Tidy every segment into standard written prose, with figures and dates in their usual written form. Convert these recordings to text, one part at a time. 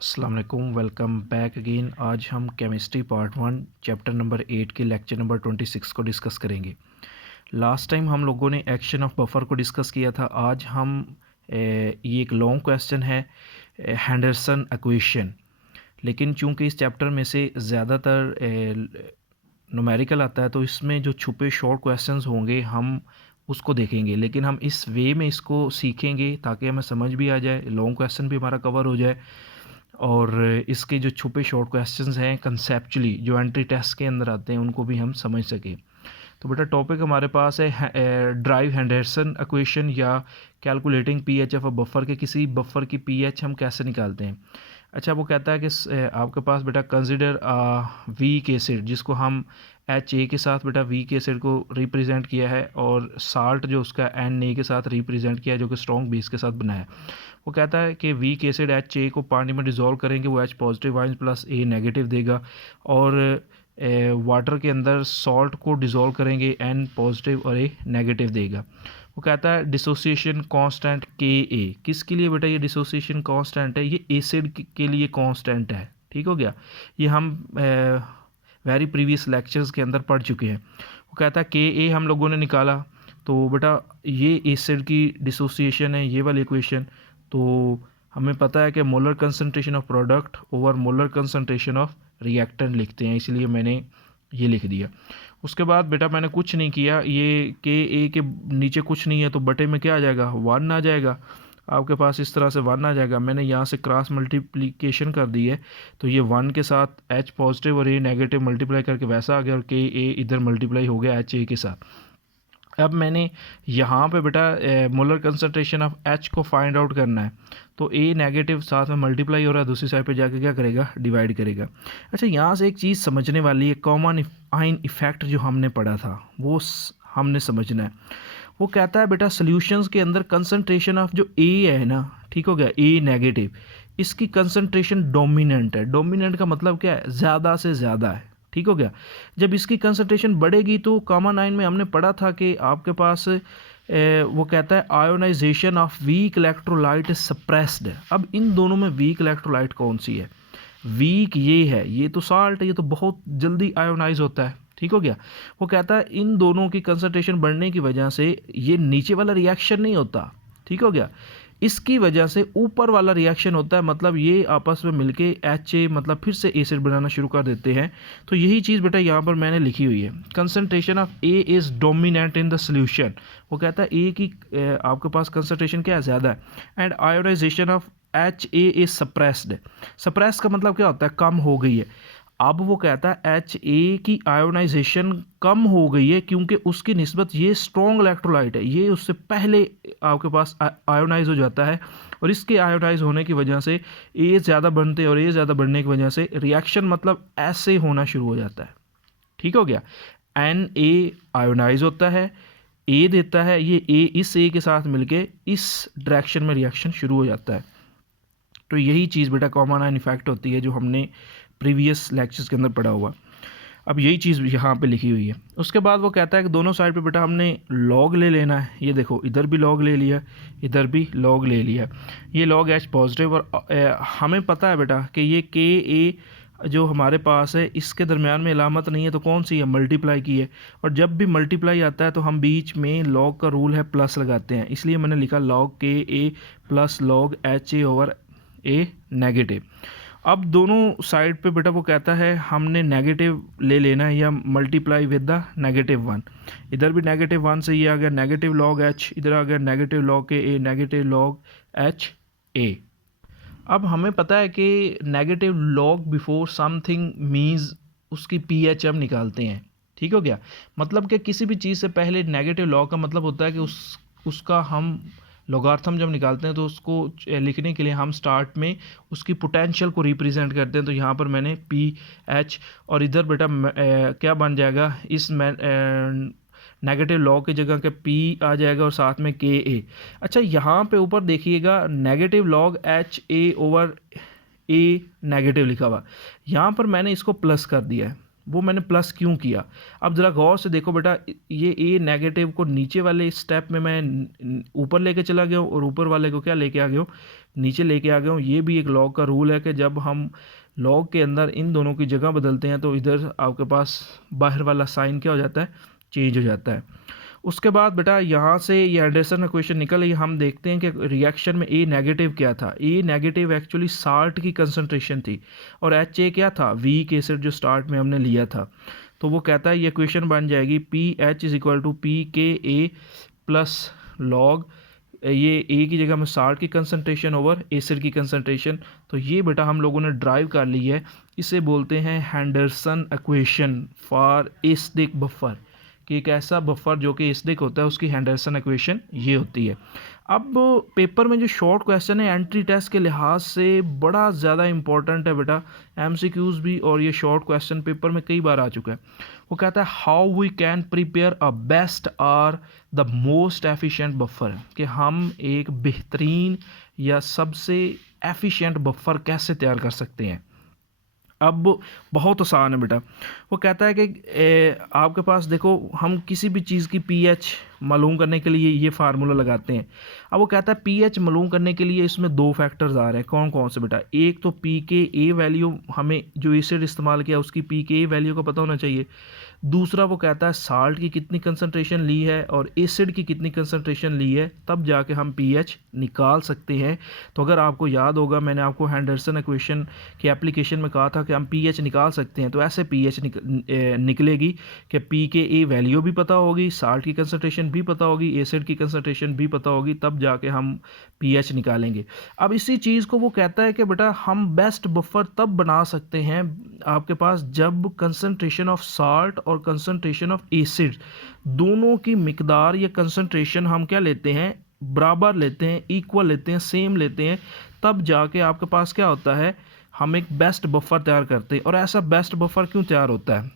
अस्सलाम वालेकुम, welcome back again. आज हम केमिस्ट्री पार्ट 1 चैप्टर नंबर 8 के लेक्चर नंबर 26 को डिस्कस करेंगे। लास्ट टाइम हम लोगों ने एक्शन ऑफ बफर को डिस्कस किया था। आज हम ये एक लॉन्ग क्वेश्चन है, हेंडरसन इक्वेशन, लेकिन चूंकि इस चैप्टर में से ज़्यादातर न्यूमेरिकल आता है तो इसमें जो छुपे शॉर्ट क्वेश्चंस होंगे हम उसको देखेंगे, लेकिन हम इस वे में इसको सीखेंगे ताकि हमें समझ भी आ जाए, लॉन्ग क्वेश्चन भी हमारा कवर हो जाए और इसके जो छुपे शॉर्ट क्वेश्चंस हैं कंसेप्चुअली जो एंट्री टेस्ट के अंदर आते हैं उनको भी हम समझ सकें। तो बेटा टॉपिक हमारे पास है ड्राइव हेंडरसन इक्वेशन या calculating pH of a buffer के किसी बफर की पीएच हम कैसे निकालते हैं। अच्छा, वो कहता है कि आपके पास बेटा कंसिडर वीक एसिड, जिसको हम एच ए के साथ बेटा वीक एसिड को रिप्रेजेंट किया है और साल्ट जो उसका एन ए के साथ रिप्रेजेंट किया है जो कि स्ट्रॉन्ग बेस के साथ बना है। वो कहता है कि वीक एसिड एच ए को पानी में डिज़ोल्व करेंगे, वो एच पॉजिटिव आयन प्लस ए नेगेटिव देगा, और वाटर के अंदर सॉल्ट को डिज़ोल्व करेंगे, एन पॉजिटिव और ए नेगेटिव देगा। वो कहता है डिसोसिएशन कांस्टेंट के ए, किसके लिए बेटा ये डिसोसिएशन कांस्टेंट है, ये एसिड के लिए कांस्टेंट है। ठीक हो गया, ये हम वेरी प्रीवियस लेक्चर्स के अंदर पढ़ चुके हैं। वो कहता है के ए हम लोगों ने निकाला, तो बेटा ये एसिड की डिसोसिएशन है, ये वाली इक्वेशन। तो हमें पता है कि molar concentration of product over molar concentration of reactant लिखते हैं, इसलिए मैंने ये लिख दिया। उसके बाद बेटा मैंने कुछ नहीं किया, ये के ए के नीचे कुछ नहीं है तो बटे में क्या आ जाएगा, 1 आ जाएगा। आपके पास इस तरह से 1 आ जाएगा। मैंने यहाँ से क्रॉस मल्टीप्लिकेशन कर दी है, तो ये 1 के साथ एच पॉजिटिव और ए नेगेटिव मल्टीप्लाई करके वैसा आ गया, और के ए इधर मल्टीप्लाई हो गया एच ए के साथ। अब मैंने यहाँ पे बेटा मोलर कंसंट्रेशन ऑफ एच को फाइंड आउट करना है, तो ए नेगेटिव साथ में मल्टीप्लाई हो रहा है, दूसरी साइड पे जाके क्या करेगा, डिवाइड करेगा। अच्छा, यहाँ से एक चीज़ समझने वाली है, कॉमन आइन इफेक्ट जो हमने पढ़ा था वो हमने समझना है। वो कहता है बेटा सॉल्यूशंस के अंदर कंसंट्रेशन ऑफ जो ए है ना, ठीक हो गया, ए नेगेटिव, इसकी कंसंट्रेशन डोमिनेंट है। डोमिनेंट का मतलब क्या है, ज़्यादा से ज़्यादा है। ठीक हो गया, जब इसकी कंसंट्रेशन बढ़ेगी तो कॉमन आयन में हमने पढ़ा था कि आपके पास वो कहता है ionisation of weak electrolyte suppressed है। अब इन दोनों में वीक इलेक्ट्रोलाइट कौन सी है, वीक ये है, ये तो साल्ट है, ये तो बहुत जल्दी आयोनाइज होता है। ठीक हो गया, वो कहता है इन दोनों की कंसंट्रेशन बढ़ने की वजह से ये नीचे वाला रिएक्शन नहीं होता। ठीक हो गया, इसकी वजह से ऊपर वाला रिएक्शन होता है, मतलब ये आपस में मिलके एच ए मतलब फिर से एसिड बनाना शुरू कर देते हैं। तो यही चीज़ बेटा यहाँ पर मैंने लिखी हुई है, concentration of A is dominant in the solution. वो कहता है ए की आपके पास कंसंट्रेशन क्या है, ज़्यादा है, and ionization of H A is suppressed. Suppress का मतलब क्या होता है, कम हो गई है। अब वो कहता है एच ए की आयोनाइजेशन कम हो गई है क्योंकि उसकी निस्बत ये स्ट्रॉन्ग इलेक्ट्रोलाइट है, ये उससे पहले आपके पास आयोनाइज हो जाता है, और इसके आयोनाइज होने की वजह से ए ज़्यादा बनते और ए ज़्यादा बढ़ने की वजह से रिएक्शन मतलब ऐसे होना शुरू हो जाता है। ठीक हो गया, एन ए आयोनाइज होता है, ए देता है, ये ए इस ए के साथ मिलके इस डायरेक्शन में रिएक्शन शुरू हो जाता है। तो यही चीज़ बेटा कॉमन आयन इफेक्ट होती है जो हमने प्रीवियस लेक्चर्स के अंदर पढ़ा हुआ। अब यही चीज़ यहाँ पे लिखी हुई है। उसके बाद वो कहता है कि दोनों साइड पे बेटा हमने लॉग ले लेना है। ये देखो इधर भी लॉग ले लिया, इधर भी लॉग ले लिया। ये लॉग एच पॉजिटिव, और हमें पता है बेटा कि ये के ए जो हमारे पास है इसके दरमियान में अलामत नहीं है, तो कौन सी है, मल्टीप्लाई की है। और जब भी मल्टीप्लाई आता है तो हम बीच में लॉग का रूल है प्लस लगाते हैं, इसलिए मैंने लिखा लॉग के A plus log H A over A negative. अब दोनों साइड पे बेटा वो कहता है हमने नेगेटिव ले लेना है या मल्टीप्लाई विद द -1। इधर भी -1 से ये आ गया नेगेटिव लॉग एच, इधर आ गया नेगेटिव लॉग के ए नेगेटिव लॉग एच ए। अब हमें पता है कि negative log before something means उसकी पी एच हम निकालते हैं। ठीक हो गया, मतलब कि किसी भी चीज़ से पहले नेगेटिव लॉग का मतलब होता है कि उसका हम लॉगरिथम जब निकालते हैं तो उसको लिखने के लिए हम स्टार्ट में उसकी पोटेंशियल को रिप्रेजेंट करते हैं। तो यहाँ पर मैंने पी एच, और इधर बेटा क्या बन जाएगा, इस नेगेटिव लॉग की जगह के पी आ जाएगा और साथ में के ए। अच्छा, यहाँ पे ऊपर देखिएगा negative log H A over A negative लिखा हुआ, यहाँ पर मैंने इसको प्लस कर दिया है। वो मैंने प्लस क्यों किया। अब ज़रा गौर से देखो बेटा, ये ए नेगेटिव को नीचे वाले स्टेप में मैं ऊपर लेके चला गया हूँ और ऊपर वाले को क्या लेके आ गया हूँ, नीचे लेके आ गया हूँ। ये भी एक लॉग का रूल है कि जब हम लॉग के अंदर इन दोनों की जगह बदलते हैं तो इधर आपके पास बाहर वाला साइन क्या हो जाता है, चेंज हो जाता है। उसके बाद बेटा यहाँ से ये एंडरसन इक्वेशन निकल आई। हम देखते हैं कि रिएक्शन में ए नेगेटिव क्या था। ए नेगेटिव एक्चुअली साल्ट की कंसंट्रेशन थी और एच ए क्या था, वीक एसिड जो स्टार्ट में हमने लिया था। तो वो कहता है ये इक्वेशन बन जाएगी P H is equal to P K A plus log, ये ए की जगह में साल्ट की कंसंट्रेशन ओवर एसिड की कंसंट्रेशन। तो ये बेटा हम लोगों ने ड्राइव कर ली है, इसे बोलते हैं Henderson equation for acidic buffer, कि एक ऐसा बफर जो कि एसिडिक होता है उसकी हैंडरसन इक्वेशन ये होती है। अब पेपर में जो शॉर्ट क्वेश्चन है एंट्री टेस्ट के लिहाज से बड़ा ज़्यादा इंपॉर्टेंट है बेटा, एमसीक्यूज़ भी, और ये शॉर्ट क्वेश्चन पेपर में कई बार आ चुका है। वो कहता है how we can prepare a best or the most efficient buffer, कि हम एक बेहतरीन या सबसे एफिशिएंट बफर कैसे तैयार कर सकते हैं। अब बहुत आसान है बेटा। वो कहता है कि आपके पास देखो, हम किसी भी चीज़ की पीएच मालूम करने के लिए ये फार्मूला लगाते हैं। अब वो कहता है पीएच मालूम करने के लिए इसमें दो फैक्टर्स आ रहे हैं, कौन कौन से बेटा। एक तो पी के ए वैल्यू, हमें जो एसिड इस्तेमाल किया उसकी पी के ए वैल्यू का पता होना चाहिए। दूसरा वो कहता है साल्ट की कितनी कंसंट्रेशन ली है और एसिड की कितनी कंसंट्रेशन ली है, तब जाके हम पीएच निकाल सकते हैं। तो अगर आपको याद होगा, मैंने आपको हैंडरसन इक्वेशन की एप्लीकेशन में कहा था कि हम पीएच निकाल सकते हैं। तो ऐसे पीएच निकलेगी कि पी के ए वैल्यू भी पता होगी, साल्ट की कंसंट्रेशन भी पता होगी, एसिड की कंसंट्रेशन भी पता होगी, तब जाके हम पीएच निकालेंगे। अब इसी चीज़ को वो कहता है कि बेटा हम बेस्ट बफर तब बना सकते हैं आपके पास जब कंसंट्रेशन ऑफ साल्ट और कंसंट्रेशन ऑफ एसिड दोनों की मिकदार या कंसंट्रेशन हम क्या लेते हैं, बराबर लेते हैं, इक्वल लेते हैं, सेम लेते हैं। तब जाके आपके पास क्या होता है, हम एक बेस्ट बफर तैयार करते हैं। और ऐसा बेस्ट बफर क्यों तैयार होता है,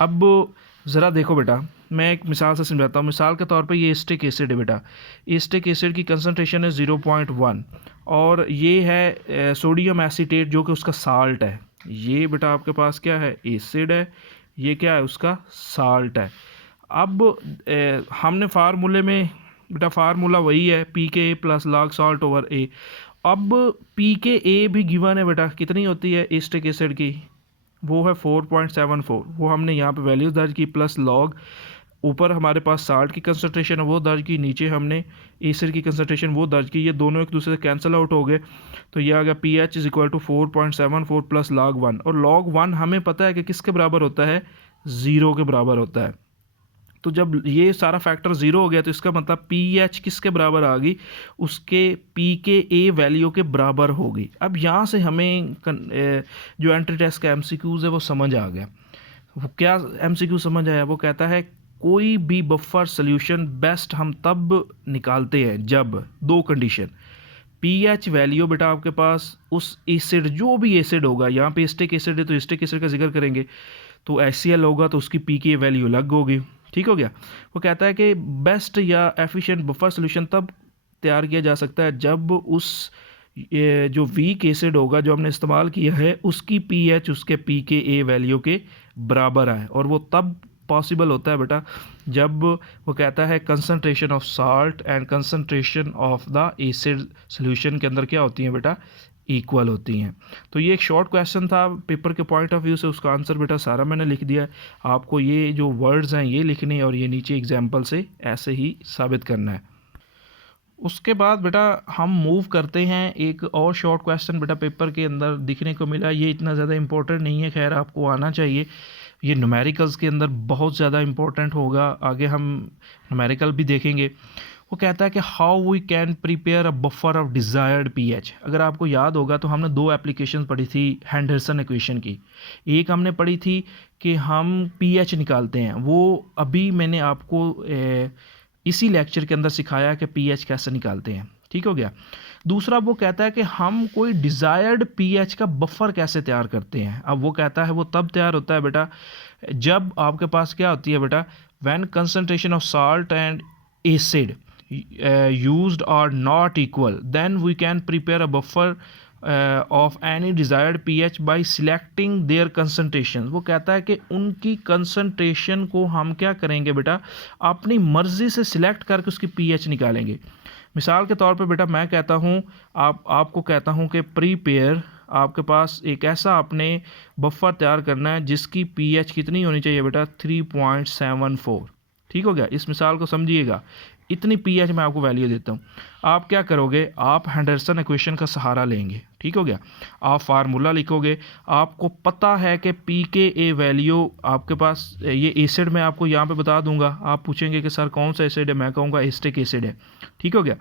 अब ज़रा देखो बेटा, मैं एक मिसाल से समझाता हूँ। मिसाल के तौर पे ये एसिटिक एसिड है बेटा, एसिटिक एसिड की कंसंट्रेशन है 0.1 और ये है सोडियम एसीटेट जो कि उसका साल्ट है। ये बेटा आपके पास क्या है, एसिड है, ये क्या है, उसका साल्ट है। अब हमने फार्मूले में बेटा, फार्मूला वही है P K A plus log salt over ए। अब पी के ए भी गिवन है बेटा, कितनी होती है एसिटिक एसिड की, वो है 4.74। वो हमने यहाँ पे वैल्यूज़ दर्ज की, प्लस लॉग ऊपर हमारे पास साल्ट की कंसंट्रेशन है वो दर्ज की, नीचे हमने एसिड की कंसंट्रेशन वो दर्ज की। ये दोनों एक दूसरे से कैंसिल आउट हो गए, तो ये आ गया P H is equal to 4.74 plus log 1। और लॉग 1 हमें पता है कि किसके बराबर होता है, 0 के बराबर होता है। तो जब ये सारा फैक्टर 0 हो गया तो इसका मतलब पी एच किसके बराबर आ गई, उसके पी के ए वैल्यू के बराबर होगी। अब यहाँ से हमें जो एंट्री टेस्ट का एमसीक्यूज़ है वो समझ आ गया। वो क्या एमसीक्यू समझ आया, वो कहता है कोई भी बफर सोल्यूशन बेस्ट हम तब निकालते हैं जब दो कंडीशन, पीएच वैल्यू बेटा आपके पास उस एसिड, जो भी एसिड होगा, यहाँ पे एसिटिक एसिड है तो एसिटिक एसिड का जिक्र करेंगे, तो HCl होगा तो उसकी पी की वैल्यू अलग होगी। ठीक हो गया। वो कहता है कि बेस्ट या एफिशिएंट बफर सोल्यूशन तब तैयार किया जा सकता है जब उस जो वीक एसिड होगा जो हमने इस्तेमाल किया है उसकी पीएच उसके पी के ए वैल्यू के बराबर आए। और वो तब पॉसिबल होता है बेटा जब वो कहता है concentration of salt and concentration of the acid solution के अंदर क्या होती हैं बेटा, इक्वल होती हैं। तो ये एक शॉर्ट क्वेश्चन था पेपर के पॉइंट ऑफ व्यू से, उसका आंसर बेटा सारा मैंने लिख दिया है। आपको ये जो वर्ड्स हैं ये लिखने और ये नीचे एग्जाम्पल से ऐसे ही साबित करना है। उसके बाद बेटा हम मूव करते हैं, एक और शॉर्ट क्वेश्चन बेटा पेपर के अंदर दिखने को मिला। ये इतना ज़्यादा इंपॉर्टेंट नहीं है, खैर आपको आना चाहिए। ये न्यूमेरिकल्स के अंदर बहुत ज़्यादा इंपॉर्टेंट होगा, आगे हम न्यूमेरिकल भी देखेंगे। वो कहता है कि how we can prepare a buffer of desired pH. अगर आपको याद होगा तो हमने दो एप्लीकेशन पढ़ी थी हैंडरसन इक्वेशन की। एक हमने पढ़ी थी कि हम पीएच निकालते हैं, वो अभी मैंने आपको इसी लेक्चर के अंदर सिखाया कि पीएच कैसे निकालते हैं। ठीक हो गया। दूसरा वो कहता है कि हम कोई डिज़ायर्ड पीएच का बफर कैसे तैयार करते हैं। अब वो कहता है वो तब तैयार होता है बेटा जब आपके पास क्या होती है बेटा, when concentration of salt and acid used are not equal, then we can prepare a buffer of any desired pH bye selecting there concentration. वो कहता है कि उनकी कंसंट्रेशन को हम क्या करेंगे बेटा, अपनी मर्ज़ी से सिलेक्ट करके उसकी पीएच निकालेंगे। मिसाल के तौर पे बेटा मैं कहता हूँ, आपको कहता हूँ कि प्रीपेयर, आपके पास एक ऐसा आपने बफर तैयार करना है जिसकी पीएच कितनी होनी चाहिए बेटा, 3.74। ठीक हो गया, इस मिसाल को समझिएगा, इतनी पीएच मैं आपको वैल्यू देता हूँ। आप क्या करोगे, आप हेंडरसन इक्वेशन का सहारा लेंगे। ठीक हो गया, आप फार्मूला लिखोगे। आपको पता है कि pKa वैल्यू आपके पास, ये एसिड मैं आपको यहाँ पे बता दूंगा। आप पूछेंगे कि सर कौन सा एसिड है, मैं कहूँगा एसिटिक एसिड है। ठीक हो गया,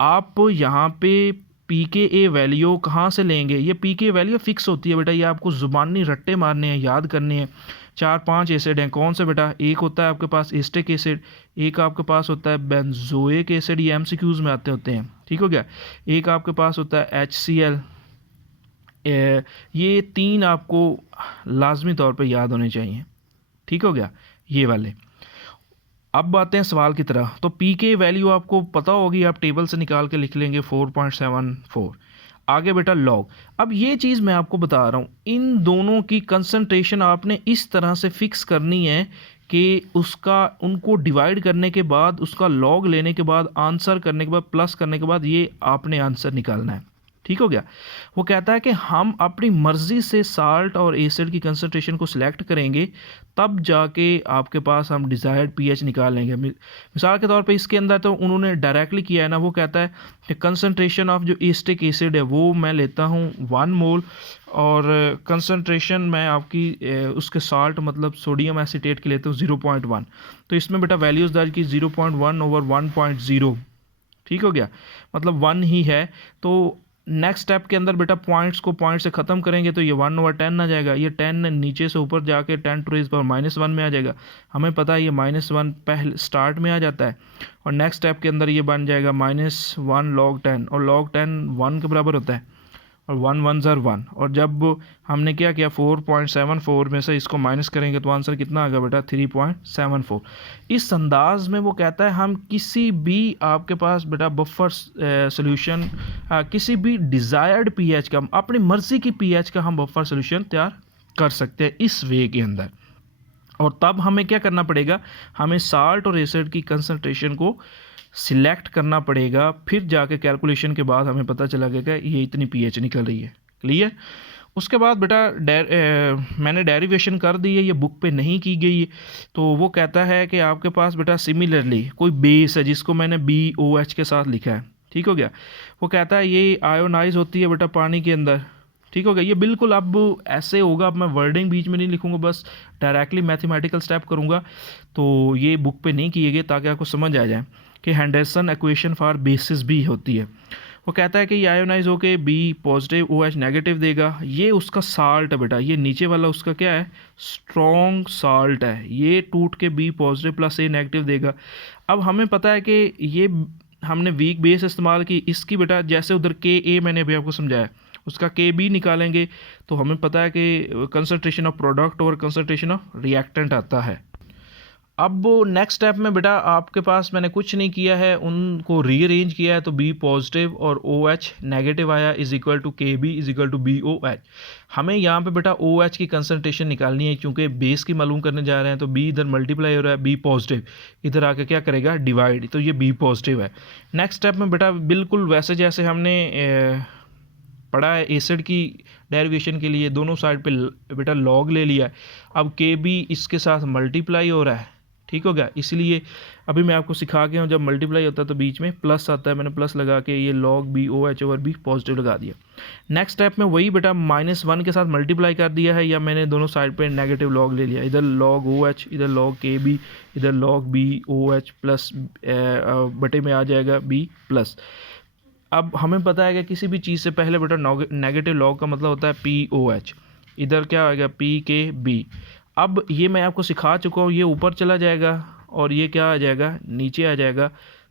आप यहाँ पे pKa वैल्यू कहाँ से लेंगे, ये pKa वैल्यू फिक्स होती है बेटा, ये आपको ज़ुबानी रट्टे मारने हैं, याद करने हैं। 4-5 एसिड हैं, कौन से बेटा, एक होता है आपके पास एसिटिक एसिड, एक आपके पास होता है बेंजोइक एसिड, ये MCQs में आते होते हैं। ठीक हो गया, एक आपके पास होता है HCl। ये 3 आपको लाजमी तौर पे याद होने चाहिए। ठीक हो गया, ये वाले। अब आते हैं सवाल की तरह। तो pK वैल्यू आपको पता होगी, आप टेबल से निकाल के लिख लेंगे 4.74। आगे बेटा लॉग। अब ये चीज़ मैं आपको बता रहा हूँ, इन दोनों की कंसंट्रेशन आपने इस तरह से फिक्स करनी है कि उसका, उनको डिवाइड करने के बाद, उसका लॉग लेने के बाद, आंसर करने के बाद, प्लस करने के बाद ये आपने आंसर निकालना है। ठीक हो गया, वो कहता है कि हम अपनी मर्ज़ी से साल्ट और एसिड की कंसंट्रेशन को सिलेक्ट करेंगे, तब जाके आपके पास हम डिज़ायर्ड पीएच निकाल लेंगे। मिसाल के तौर पे इसके अंदर तो उन्होंने डायरेक्टली किया है ना, वो कहता है कि कंसंट्रेशन ऑफ जो एसिटिक एसिड है वो मैं लेता हूँ 1 मोल, और कंसंट्रेशन मैं आपकी उसके साल्ट मतलब सोडियम एसीटेट की लेता हूँ 0.1। तो इसमें बेटा वैल्यूज़ दर्ज की 0.1/1.0। ठीक हो गया, मतलब 1 ही है। तो नेक्स्ट स्टेप के अंदर बेटा पॉइंट्स को पॉइंट से ख़त्म करेंगे तो ये 1/10 आ जाएगा, ये 10 नीचे से ऊपर जाके 10⁻⁻1 में आ जाएगा। हमें पता है ये -1 पहले स्टार्ट में आ जाता है, और नेक्स्ट स्टेप के अंदर ये बन जाएगा -1 log 10, और log 10 1 के बराबर होता है, और 1 1s are 1। और जब हमने क्या किया, 4.74 में से इसको माइनस करेंगे तो आंसर कितना आ गया बेटा, 3.74। इस अंदाज में वो कहता है हम किसी भी आपके पास बेटा बफर सोल्यूशन, किसी भी डिज़ायर्ड पीएच का, अपनी मर्ज़ी की पीएच का हम बफर सोल्यूशन तैयार कर सकते हैं इस वे के अंदर। और तब हमें क्या करना पड़ेगा, हमें साल्ट और एसिड की कंसंट्रेशन को सिलेक्ट करना पड़ेगा, फिर जाके कैलकुलेशन के बाद हमें पता चला गया कि ये इतनी पीएच निकल रही है। क्लियर। उसके बाद बेटा मैंने डेरिवेशन कर दी है, ये बुक पे नहीं की गई है। तो वो कहता है कि आपके पास बेटा सिमिलरली कोई बेस है जिसको मैंने BOH के साथ लिखा है। ठीक हो गया, वो कहता है ये आयोनाइज होती है बेटा पानी के अंदर। ठीक हो गया, ये बिल्कुल अब ऐसे होगा, अब मैं वर्डिंग बीच में नहीं लिखूंगा, बस डायरेक्टली मैथमेटिकल स्टेप करूंगा। तो ये बुक पे नहीं किए गए ताकि आपको समझ आ जाए कि हेंडरसन इक्वेशन फॉर बेसिस भी होती है। वो कहता है कि ये आयोनाइज होके B पॉजिटिव OH नेगेटिव देगा। ये उसका साल्ट है बेटा, ये नीचे वाला उसका क्या है, स्ट्रॉन्ग साल्ट है। ये टूट के B positive plus A negative देगा। अब हमें पता है कि ये हमने वीक बेस इस्तेमाल की, इसकी बेटा जैसे उधर Ka मैंने अभी आपको समझाया, उसका Kb निकालेंगे तो हमें पता है कि कंसंट्रेशन ऑफ प्रोडक्ट और कंसंट्रेशन ऑफ रिएक्टेंट आता है। अब नेक्स्ट स्टेप में बेटा आपके पास मैंने कुछ नहीं किया है, उनको रीअरेंज किया है, तो B पॉजिटिव और OH नेगेटिव आया is equal to KB is equal to BOH। हमें यहाँ पे बेटा OH की कंसंट्रेशन निकालनी है, क्योंकि बेस की मालूम करने जा रहे हैं। तो B इधर मल्टीप्लाई हो रहा है, B पॉजिटिव इधर आके क्या करेगा, डिवाइड, तो ये B पॉजिटिव है। नेक्स्ट स्टेप में बेटा बिल्कुल वैसे जैसे हमने पढ़ा है एसिड की डेरिवेशन के लिए, दोनों साइड पे बेटा लॉग ले लिया है। अब KB इसके साथ मल्टीप्लाई हो रहा है। ठीक हो गया, इसलिए अभी मैं आपको सिखा के हूँ, जब मल्टीप्लाई होता है तो बीच में प्लस आता है, मैंने प्लस लगा के ये log BOH over B positive लगा दिया। नेक्स्ट स्टेप में वही बेटा -1 के साथ मल्टीप्लाई कर दिया है, या मैंने दोनों साइड पे नेगेटिव लॉग ले लिया, इधर log OH इधर log KB इधर log BOH प्लस बटे में आ जाएगा B प्लस। अब हमें पता है कि किसी भी चीज़ से पहले बेटा नेगेटिव लॉग का मतलब होता है POH, इधर क्या आएगा PKB। अब ये मैं आपको सिखा चुका हूँ, ये ऊपर चला जाएगा और ये क्या आ जाएगा, नीचे आ जाएगा।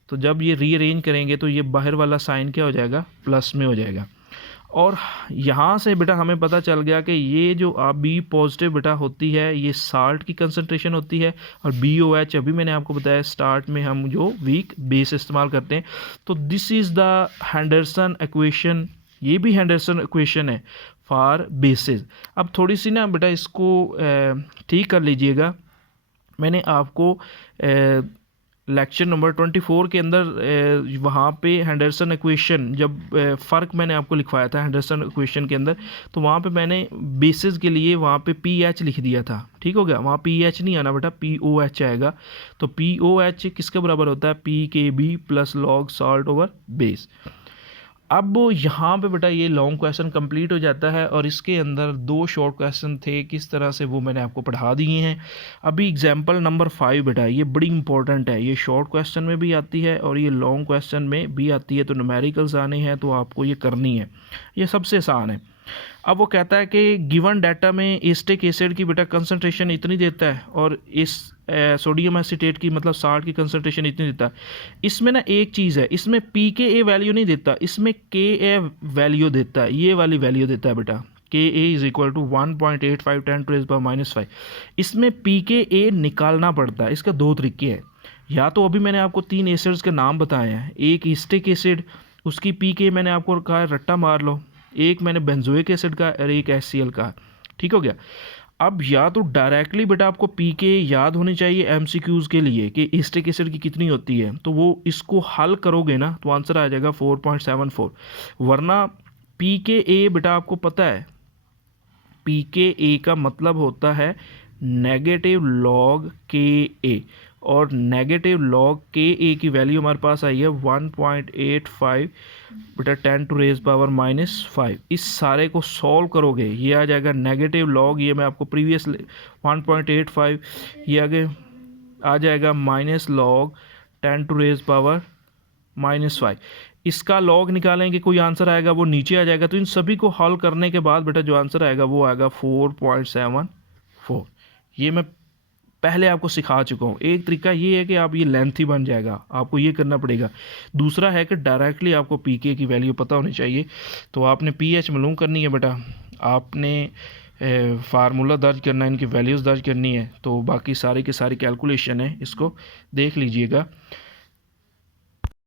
तो जब ये रीअरेंज करेंगे तो ये बाहर वाला साइन क्या हो जाएगा, प्लस में हो जाएगा। और यहाँ से बेटा हमें पता चल गया कि ये जो B पॉजिटिव बेटा होती है, ये साल्ट की कंसंट्रेशन होती है, और BOH अभी मैंने आपको बताया स्टार्ट में हम जो वीक बेस इस्तेमाल करते हैं। तो this is the Henderson equation ये भी हेंडरसन इक्वेशन है फॉर बेसिस। अब थोड़ी सी ना बेटा इसको ठीक कर लीजिएगा। मैंने आपको लेक्चर नंबर 24 के अंदर वहाँ पे हेंडरसन इक्वेशन जब फ़र्क मैंने आपको लिखवाया था हेंडरसन इक्वेशन के अंदर, तो वहाँ पे मैंने बेसिस के लिए वहाँ पे पी एच लिख दिया था। ठीक हो गया, वहाँ पी एच नहीं आना बेटा, पी ओ एच आएगा। तो पी ओ एच किसके बराबर होता है, P K B plus log salt over base. अब यहाँ पे बेटा ये लॉन्ग क्वेश्चन कंप्लीट हो जाता है और इसके अंदर 2 शॉर्ट क्वेश्चन थे, किस तरह से वो मैंने आपको पढ़ा दिए हैं। अभी एग्जांपल नंबर 5 बेटा ये बड़ी इंपॉर्टेंट है, ये शॉर्ट क्वेश्चन में भी आती है और ये लॉन्ग क्वेश्चन में भी आती है। तो न्यूमेरिकल्स आने हैं तो आपको ये करनी है, ये सबसे आसान है। अब वो कहता है कि गिवन डाटा में एस्टिक एसिड की बेटा कंसनट्रेशन इतनी देता है और इस सोडियम एसीटेट की मतलब साल्ट की कंसनट्रेशन इतनी देता है। इसमें ना एक चीज़ है, इसमें पी के ए वैल्यू नहीं देता, इसमें के ए वैल्यू देता है, ये वाली वैल्यू देता है बेटा, के ए इज इक्वल टू 1.85 10⁻⁻⁵। इसमें पी के ए निकालना पड़ता है। इसका 2 तरीके हैं, या तो अभी मैंने आपको 3 एसिड्स के नाम बताए हैं, एक एस्टिक एसिड उसकी पी के मैंने आपको कहा है रट्टा मार लो, एक मैंने बेंजोइक एसिड का और एक HCl का। ठीक हो गया। अब या तो डायरेक्टली बेटा आपको पी के याद होनी चाहिए MCQs के लिए कि एस्टिक एसिड की कितनी होती है, तो वो इसको हल करोगे ना तो आंसर आ जाएगा 4.74। वरना पी के ए बेटा आपको पता है, पी के ए का मतलब होता है नेगेटिव लॉग के ए, और नेगेटिव लॉग के ए की वैल्यू हमारे पास आई है 1.85 बेटा 10⁻⁻⁵। इस सारे को सॉल्व करोगे ये आ जाएगा नेगेटिव लॉग, ये मैं आपको प्रीवियस 1.85, ये आगे आ जाएगा माइनस लॉग 10⁻⁻⁵। इसका लॉग निकालेंगे कोई आंसर आएगा वो नीचे आ जाएगा। तो इन सभी को हल करने के बाद बेटा जो आंसर आएगा वो आएगा 4.74। ये मैं पहले आपको सिखा चुका हूँ। एक तरीका ये है कि आप ये लेंथी बन जाएगा, आपको ये करना पड़ेगा। दूसरा है कि डायरेक्टली आपको पीके की वैल्यू पता होनी चाहिए। तो आपने पीएच मालूम करनी है बेटा, आपने फार्मूला दर्ज करना है, इनकी वैल्यूज़ दर्ज करनी है। तो बाकी सारी की सारी कैलकुलेशन है, इसको देख लीजिएगा।